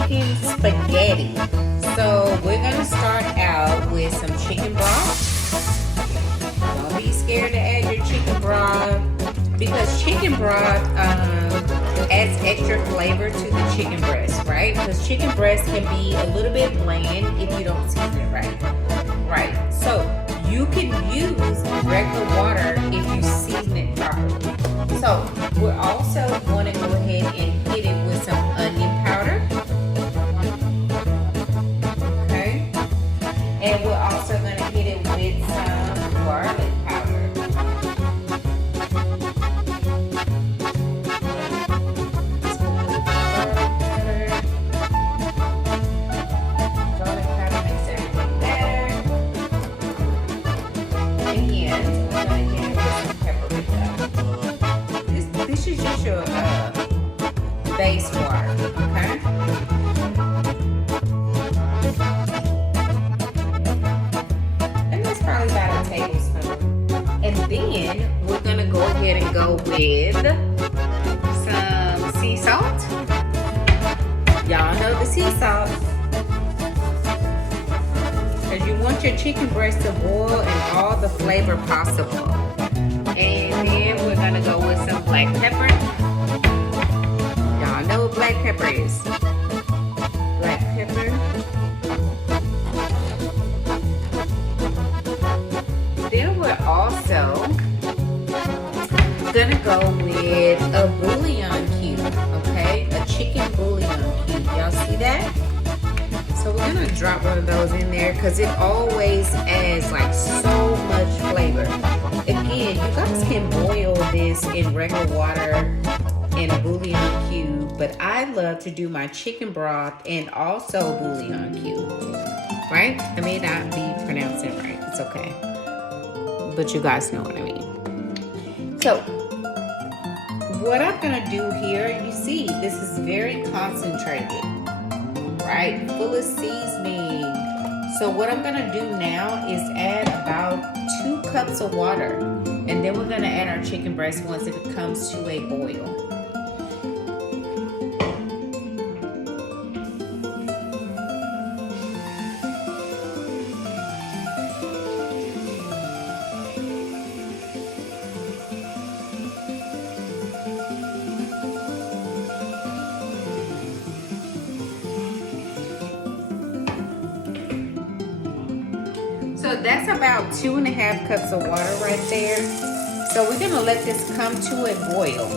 chicken spaghetti. So we're gonna start out with some chicken broth. Don't be scared to add your chicken broth because chicken broth adds extra flavor to the chicken breast, right? Because chicken breast can be a little bit bland if you don't season it right. Right. So you can use regular water if you season it properly. So we're also going to go ahead and hit it with some onion powder. Okay. And we're also going to hit it with some garlic powder. Garlic powder makes everything better. And we're going to hit it with some paprika. This is just your base water, okay? And that's probably about a tablespoon. And then we're gonna go ahead and go with some sea salt. Y'all know the sea salt. Because you want your chicken breast to boil in all the flavor possible. And then we're gonna go with some black pepper. Y'all know what black pepper is. Black pepper. Then we're also gonna go with a bouillon cube, okay? A chicken bouillon cube. Y'all see that? So we're gonna drop one of those in there because it always adds like so much flavor. Again, you guys can boil this in regular water in a bouillon cube, but I love to do my chicken broth and also bouillon cube, right? I may not be pronouncing it right, it's okay, but you guys know what I mean. So what I'm gonna do here, you see, this is very concentrated, right? Full of seasoning. So what I'm gonna do now is add about 2 cups of water, and then we're gonna add our chicken breast once it comes to a boil. So that's about 2.5 cups of water right there. So we're gonna let this come to a boil.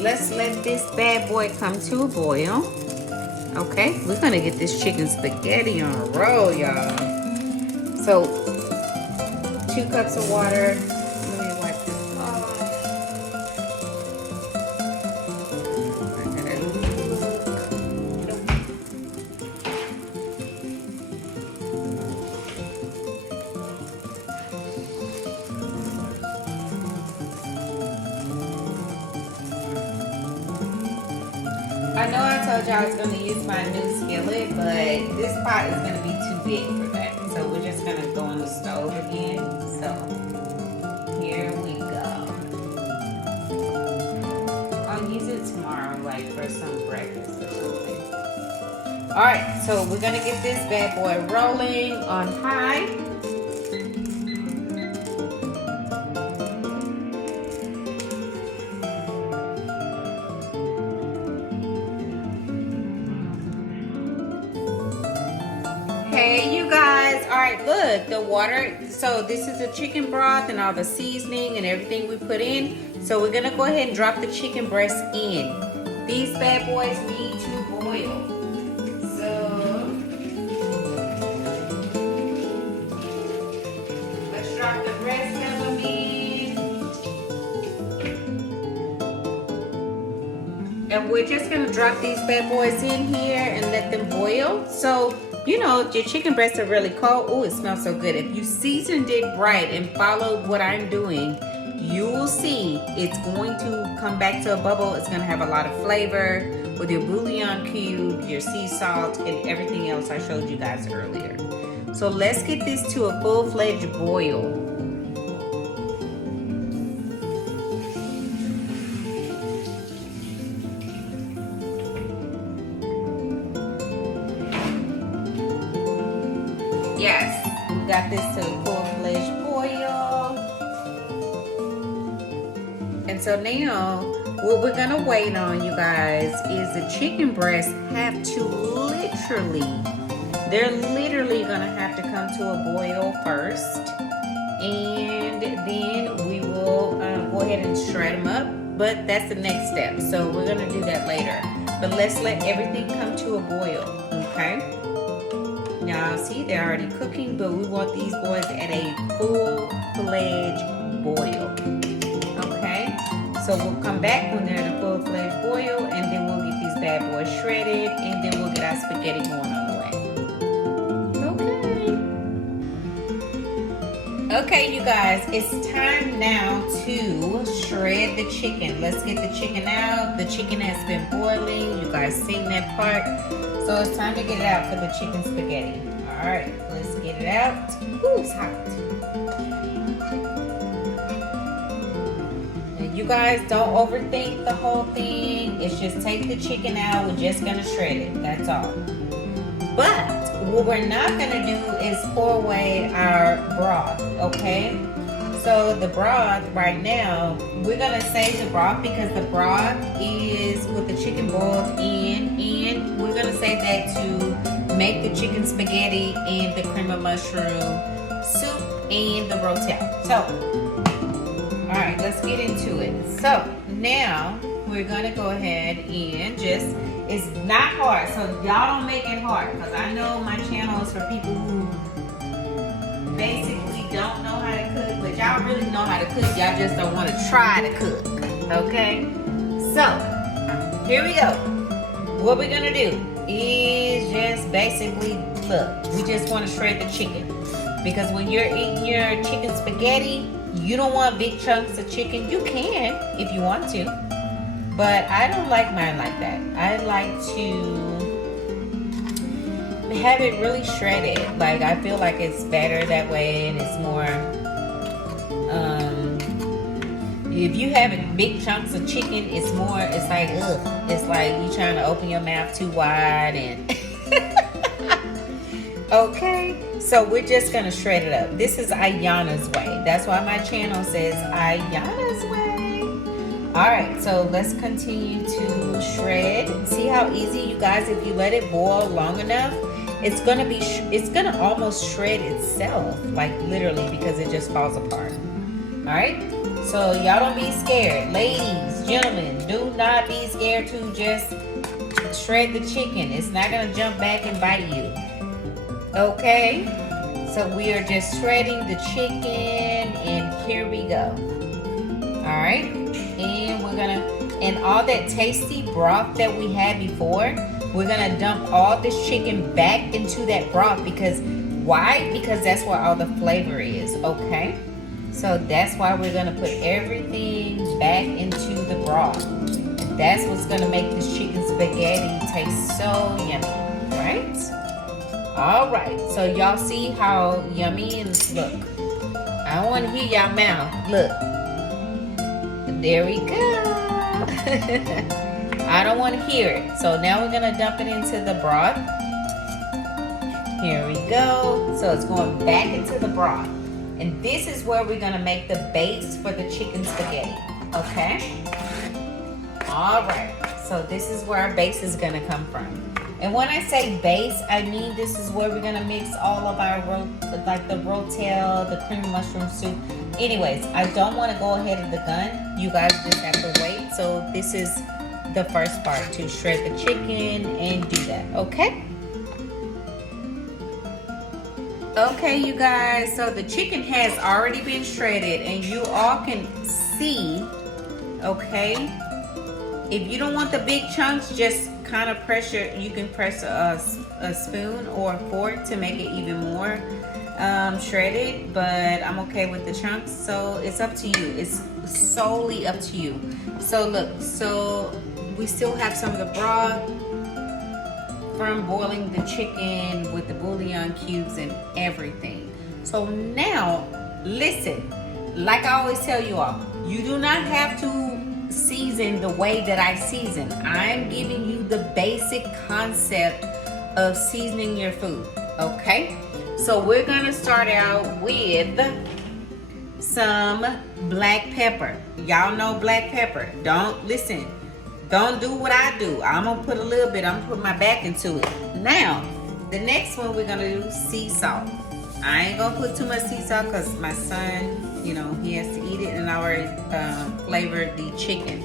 Let's let this bad boy come to a boil. Okay, we're gonna get this chicken spaghetti on a roll, y'all. So 2 cups of water. Let me wipe this off. I know I told y'all I was going to use my new skillet, but this pot is going to be too big for that. So we're just going to go on the stove again. So here we go. I'll use it tomorrow, like for some breakfast or something. Alright, so we're going to get this bad boy rolling on high. Hey you guys, all right, look, the water, so this is the chicken broth and all the seasoning and everything we put in. So we're gonna go ahead and drop the chicken breast in. These bad boys need to boil. So let's drop the breast of them in. And we're just gonna drop these bad boys in here and let them boil. So you know, if your chicken breasts are really cold, oh, it smells so good. If you seasoned it right and followed what I'm doing, you will see it's going to come back to a bubble. It's going to have a lot of flavor with your bouillon cube, your sea salt, and everything else I showed you guys earlier. So let's get this to a full-fledged boil. got this to a full-fledged boil. And so now, what we're gonna wait on, you guys, is the chicken breasts have to they're literally gonna have to come to a boil first. And then we will go ahead and shred them up, but that's the next step. So we're gonna do that later. But let's let everything come to a boil, okay? Now, see, they're already cooking, but we want these boys at a full-fledged boil, okay? So we'll come back when they're at a full-fledged boil, and then we'll get these bad boys shredded, and then we'll get our spaghetti going on the way. Okay, you guys, it's time now to shred the chicken. Let's get the chicken out. The chicken has been boiling. You guys seen that part. So it's time to get it out for the chicken spaghetti. All right, let's get it out. Ooh, it's hot. And you guys don't overthink the whole thing. It's just take the chicken out. We're just gonna shred it, that's all. But what we're not gonna do is pour away our broth, okay? So the broth right now, we're gonna save the broth because the broth is with the chicken boiled in, and we're gonna save that to make the chicken spaghetti and the cream of mushroom soup and the rotel. So, all right, let's get into it. So now we're gonna go ahead and just, it's not hard, so y'all don't make it hard, because I know my channel is for people who basically don't know how to cook, but y'all really know how to cook, y'all just don't want to try to cook, okay? So, here we go. What we're gonna do is just basically, look, we just want to shred the chicken, because when you're eating your chicken spaghetti, you don't want big chunks of chicken. You can, if you want to. But I don't like mine like that. I like to have it really shredded. Like, I feel like it's better that way, and it's more, if you have big chunks of chicken, it's more, it's like, ugh. It's like you trying to open your mouth too wide and okay, so we're just gonna shred it up. This is Ayana's way. That's why my channel says Ayana's way. All right, so let's continue to shred. See how easy, you guys, if you let it boil long enough, it's gonna almost shred itself, like literally, because it just falls apart. All right, so y'all don't be scared. Ladies, gentlemen, do not be scared to just shred the chicken. It's not gonna jump back and bite you. Okay, so we are just shredding the chicken, and here we go. All right. And we're gonna, and all that tasty broth that we had before, we're gonna dump all this chicken back into that broth, because why? Because that's where all the flavor is, okay? So that's why we're gonna put everything back into the broth. And that's what's gonna make this chicken spaghetti taste so yummy, right? All right, so y'all see how yummy it is. Look, I don't wanna hear y'all mouth, look. There we go. I don't want to hear it. So now we're going to dump it into the broth. Here we go. So it's going back into the broth. And this is where we're going to make the base for the chicken spaghetti. Okay? All right. So this is where our base is going to come from. And when I say base, I mean this is where we're going to mix all of our, like the rotel, the cream mushroom soup. Anyways, I don't want to go ahead of the gun. You guys just have to wait. So this is the first part, to shred the chicken and do that, okay? Okay, you guys, so the chicken has already been shredded, and you all can see, okay? If you don't want the big chunks, just kind of pressure, you can press a spoon or a fork to make it even more shredded, but I'm okay with the chunks, so it's up to you. It's solely up to you. So look, so we still have some of the broth from boiling the chicken with the bouillon cubes and everything. So now, listen, like I always tell you all, you do not have to season the way that I season. I'm giving you the basic concept of seasoning your food, okay? So we're gonna start out with some black pepper. Y'all know black pepper. Don't do what I do. I'm gonna put a little bit, I'm gonna put my back into it. Now, the next one we're gonna do sea salt. I ain't gonna put too much sea salt because my son, you know, he has to eat it, and I already flavored the chicken.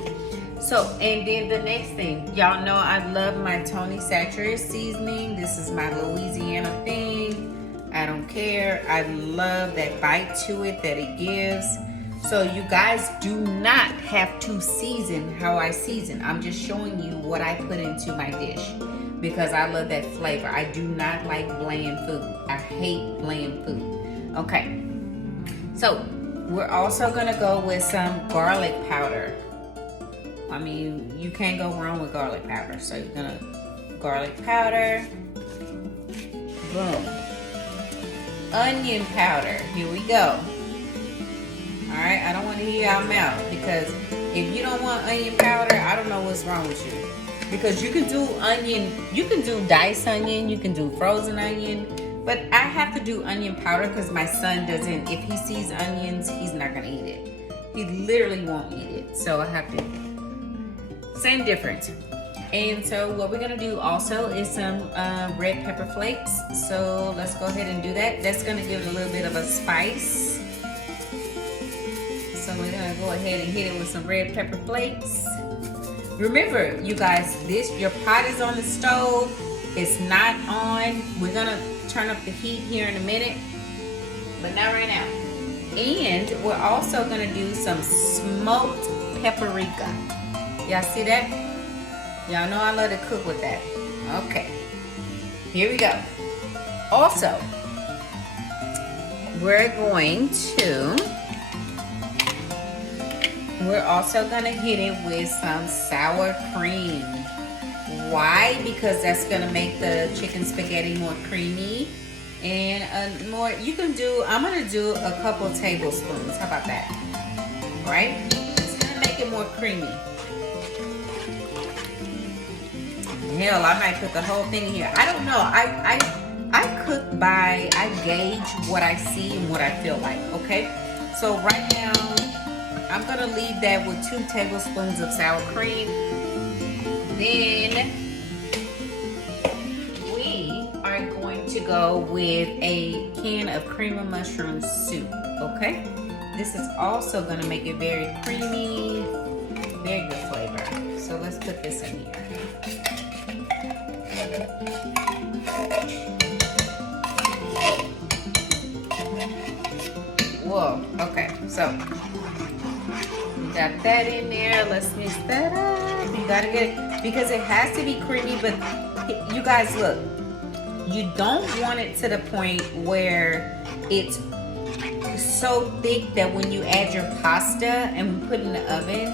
So, and then the next thing, y'all know I love my Tony Chachere's seasoning. This is my Louisiana thing. I don't care. I love that bite to it that it gives. So you guys do not have to season how I season. I'm just showing you what I put into my dish because I love that flavor. I do not like bland food. I hate bland food. Okay. So we're also gonna go with some garlic powder. I mean, you can't go wrong with garlic powder. So you're gonna garlic powder. Boom. Onion powder. Here we go. Alright, I don't want to hear y'all mouth because if you don't want onion powder, I don't know what's wrong with you. Because you can do onion, you can do diced onion, you can do frozen onion, but I have to do onion powder because my son doesn't, if he sees onions, he's not going to eat it. He literally won't eat it. So I have to, same difference. And so what we're gonna do also is some red pepper flakes. So let's go ahead and do that. That's gonna give it a little bit of a spice. So we're gonna go ahead and hit it with some red pepper flakes. Remember, you guys, your pot is on the stove. It's not on. We're gonna turn up the heat here in a minute, but not right now. And we're also gonna do some smoked paprika. Y'all see that? Y'all know I love to cook with that. Okay, here we go. Also, we're also gonna hit it with some sour cream. Why? Because that's gonna make the chicken spaghetti more creamy and more. I'm gonna do a couple tablespoons. How about that? All right? It's gonna make it more creamy. Hell, I might put the whole thing in here. I don't know. I cook by, I gauge what I see and what I feel like, okay? So right now, I'm gonna leave that with 2 tablespoons of sour cream. Then we are going to go with a can of cream of mushroom soup, okay? This is also gonna make it very creamy, very good flavor. So let's put this in here. Whoa, okay, so we got that in there. Let's mix that up. You gotta get it because it has to be creamy, but you guys look, you don't want it to the point where it's so thick that when you add your pasta and we put it in the oven,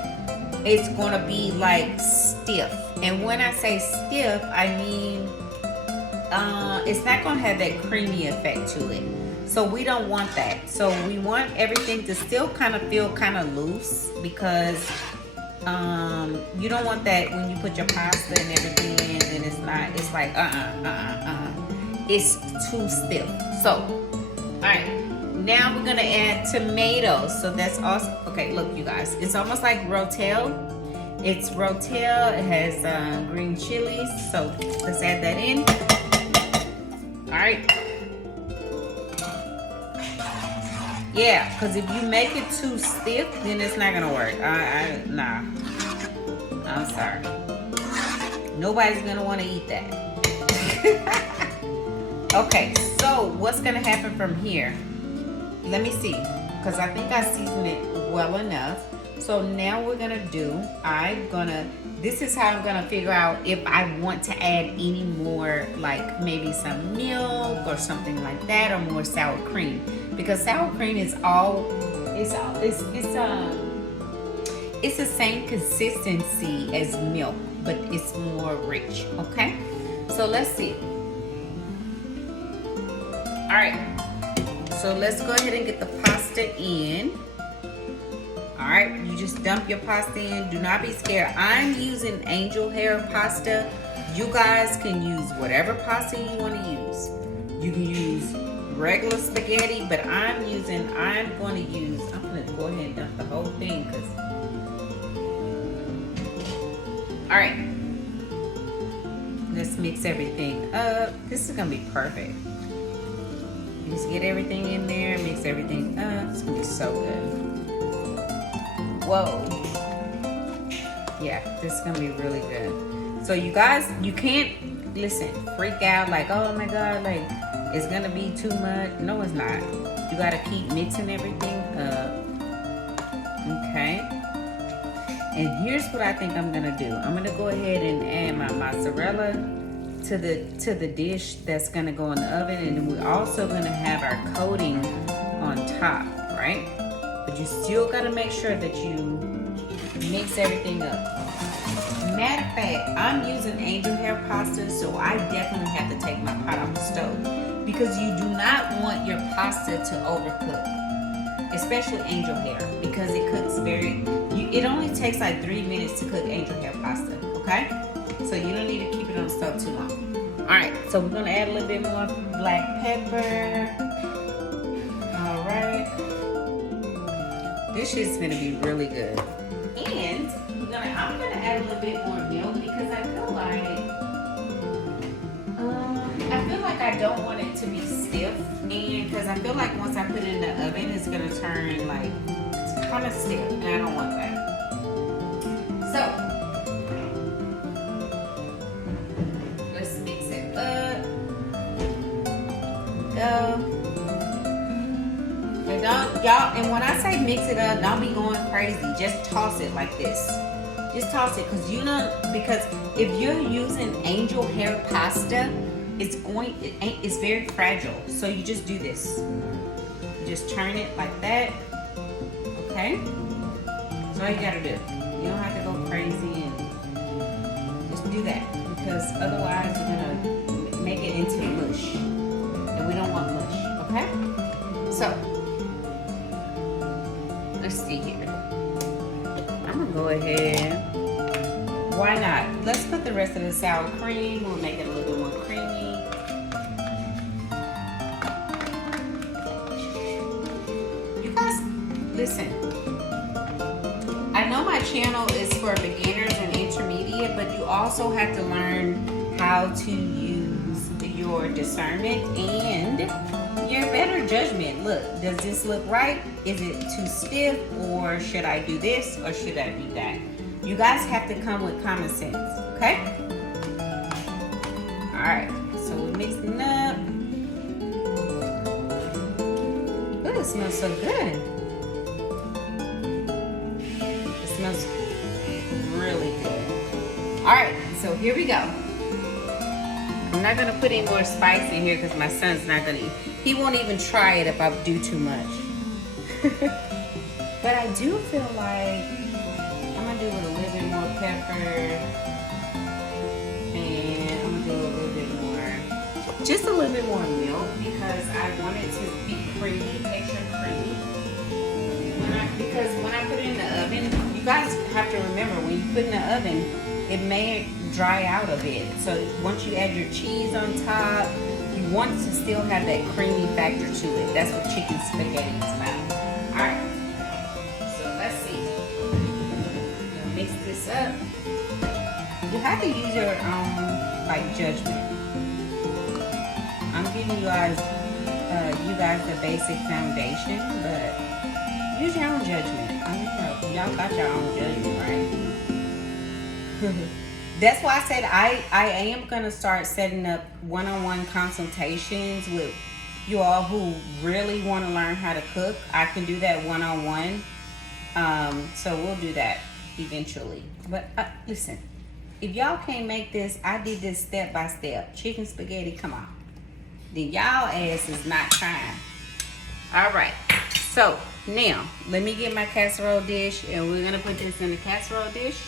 it's gonna be like stiff. And when I say stiff, I mean it's not gonna have that creamy effect to it. So we don't want that. So we want everything to still kind of feel kind of loose because you don't want that when you put your pasta and everything in and it's like it's too stiff. So all right, now we're gonna add tomatoes. So that's also okay. Look, you guys, it's almost like rotel. It's rotel. It has green chilies. So let's add that in. All right. Yeah, because if you make it too stiff, then it's not gonna work. Nah. I'm sorry. Nobody's gonna want to eat that. Okay, so what's gonna happen from here? Let me see, because I think I seasoned it well enough. So now we're gonna do, this is how I'm gonna figure out if I want to add any more, like maybe some milk or something like that, or more sour cream. Because sour cream is it's the same consistency as milk, but it's more rich, okay? So let's see. All right, so let's go ahead and get the pasta in. All right, you just dump your pasta in. Do not be scared. I'm using angel hair pasta. You guys can use whatever pasta you want to use. You can use regular spaghetti, but I'm going to go ahead and dump the whole thing because, all right, let's mix everything up. This is going to be perfect. Just get everything in there, mix everything up. It's going to be so good. Whoa. Yeah, this is going to be really good. So you guys, you can't, listen, freak out like, oh my God, like, it's gonna be too much. No, it's not. You gotta keep mixing everything up. Okay. And here's what I think I'm gonna do. I'm gonna go ahead and add my mozzarella to the dish that's gonna go in the oven, and then we're also gonna have our coating on top, right? But you still gotta make sure that you mix everything up. Matter of fact, I'm using angel hair pasta, so I definitely have to take my pot off the stove because you do not want your pasta to overcook, especially angel hair, because it cooks it only takes like 3 minutes to cook angel hair pasta, okay? So you don't need to keep it on the stove too long. All right, so we're gonna add a little bit more black pepper. All right. This is gonna be really good. And I'm gonna add a little bit more milk because I feel like I don't want it to be stiff, and because I feel like once I put it in the oven, it's gonna turn like it's kind of stiff, and I don't want that. So let's mix it up. Go. And y'all, and when I say mix it up, don't be going crazy. Just toss it like this. Just toss it, because if you're using angel hair pasta, it's very fragile. So you just do this. Just turn it like that. Okay? That's all you gotta do. You don't have to go crazy and just do that, because otherwise you're gonna make it into mush. And we don't want mush, okay? So let's see here. I'm gonna go ahead. Why not? Let's put the rest of the sour cream. We'll make it a little bit more creamy. You guys, listen. I know my channel is for beginners and intermediate, but you also have to learn how to use your discernment and your better judgment. Look, does this look right? Is it too stiff, or should I do this, or should I do that? You guys have to come with common sense, okay? All right, so we're mixing up. Ooh, it smells so good. It smells really good. All right, so here we go. I'm not gonna put any more spice in here because my son's not gonna eat. He won't even try it if I do too much. But I do feel like I'm gonna do it with a little bit more pepper, and I'm gonna do a little bit more, just a little bit more milk, because I want it to be creamy, extra creamy. Because when I put it in the oven, you guys have to remember, when you put it in the oven, it may dry out a bit. So once you add your cheese on top, you want to still have that creamy factor to it. That's what chicken spaghetti is about. All right. So let's see. Mix this up. You have to use your own judgment. I'm giving you guys the basic foundation, but use your own judgment. I mean, y'all got your own judgment, right? That's why I said I am going to start setting up one-on-one consultations with you all who really want to learn how to cook. I can do that one-on-one. So we'll do that eventually. But listen, if y'all can't make this, I did this step by step. Chicken spaghetti, come on. Then y'all ass is not trying. All right. So now let me get my casserole dish, and we're going to put this in the casserole dish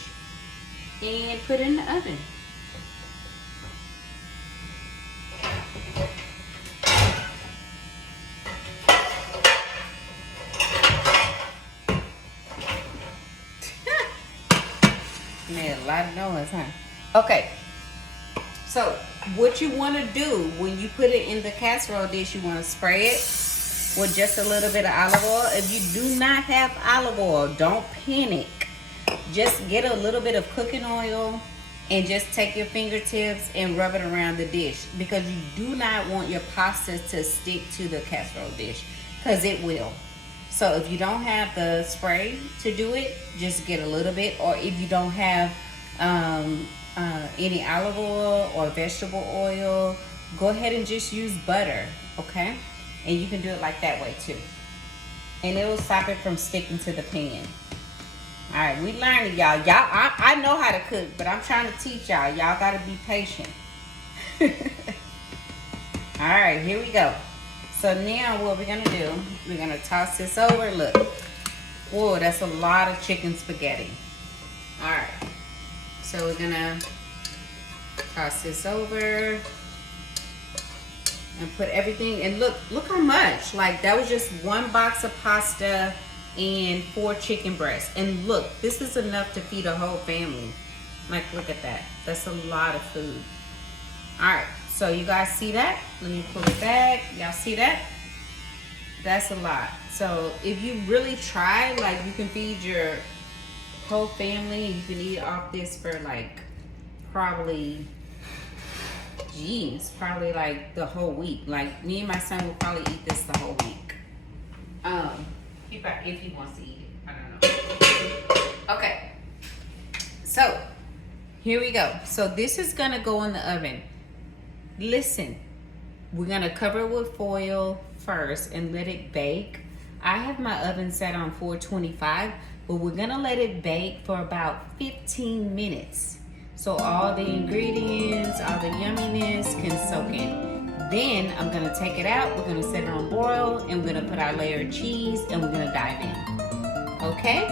and put it in the oven. Made a lot of noise, huh? Okay. So what you want to do when you put it in the casserole dish, you want to spray it with just a little bit of olive oil. If you do not have olive oil, don't panic. Just get a little bit of cooking oil and just take your fingertips and rub it around the dish, because you do not want your pasta to stick to the casserole dish, because it will. So if you don't have the spray to do it, just get a little bit. Or if you don't have any olive oil or vegetable oil, go ahead and just use butter, okay? And you can do it like that way too. And it will stop it from sticking to the pan. All right, we learning, y'all. I know how to cook, but I'm trying to teach y'all. Y'all got to be patient. All right, here we go. So now what we're going to do, we're going to toss this over. Look. Whoa, that's a lot of chicken spaghetti. All right. So we're going to toss this over and put everything. And look how much. Like, that was just one box of pasta and 4 chicken breasts. And look, this is enough to feed a whole family. Like, look at that. That's a lot of food. All right, so you guys see that? Let me pull it back. Y'all see that? That's a lot. So if you really try, like, you can feed your whole family. You can eat off this for like probably, probably like the whole week. Like, me and my son will probably eat this the whole week. If he wants to eat it, I don't know. Okay, so here we go. So this is gonna go in the oven. Listen, we're gonna cover it with foil first and let it bake. I have my oven set on 425, but we're gonna let it bake for about 15 minutes. So all the ingredients, all the yumminess can soak in. Then I'm gonna take it out, we're gonna set it on broil, and we're gonna put our layer of cheese, and we're gonna dive in. Okay?